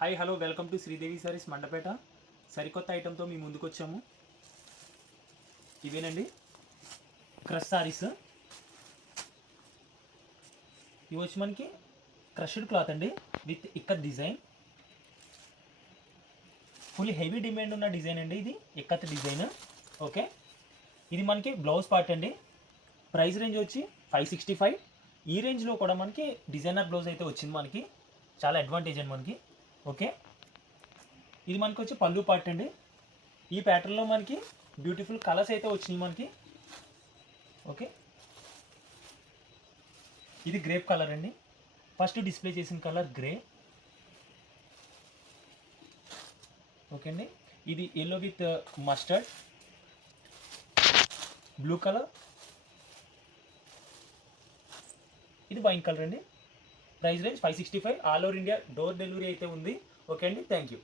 Hi hello welcome to Sridevi saris Mandapeta. సరికొత్త ఐటెంతో మీ ముందుకు వచ్చాము. ఇవేనండి క్రష్ సారీస్. ఇవి వచ్చి మనకి క్రష్డ్ క్లాత్ అండి with ikat design. Full heavy demand ఉన్న డిజైన్ అండి ఇది, ఇక్కత్ డిజైన్. ఓకే, ఇది మనకి బ్లౌజ్ పార్ట్ అండి. ప్రైస్ రేంజ్ వచ్చి 565. ఈ రేంజ్లో కూడా మనకి డిజైనర్ బ్లౌజ్ అయితే వచ్చింది. మనకి చాలా అడ్వాంటేజ్ అండి మనకి. ఓకే, ఇది మనకి వచ్చి పళ్ళు పార్ట్ అండి. ఈ ప్యాటర్న్లో మనకి బ్యూటిఫుల్ కలర్స్ అయితే వచ్చినాయి మనకి. ఓకే, ఇది గ్రేప్ కలర్ అండి. ఫస్ట్ డిస్ప్లే చేసిన కలర్ గ్రే. ఓకే అండి, ఇది yellow with mustard, blue colour, ఇది వైన్ కలర్ అండి. Price range 565. All over India door delivery అయితే ఉంది. ఓకే అండి, థ్యాంక్ యూ.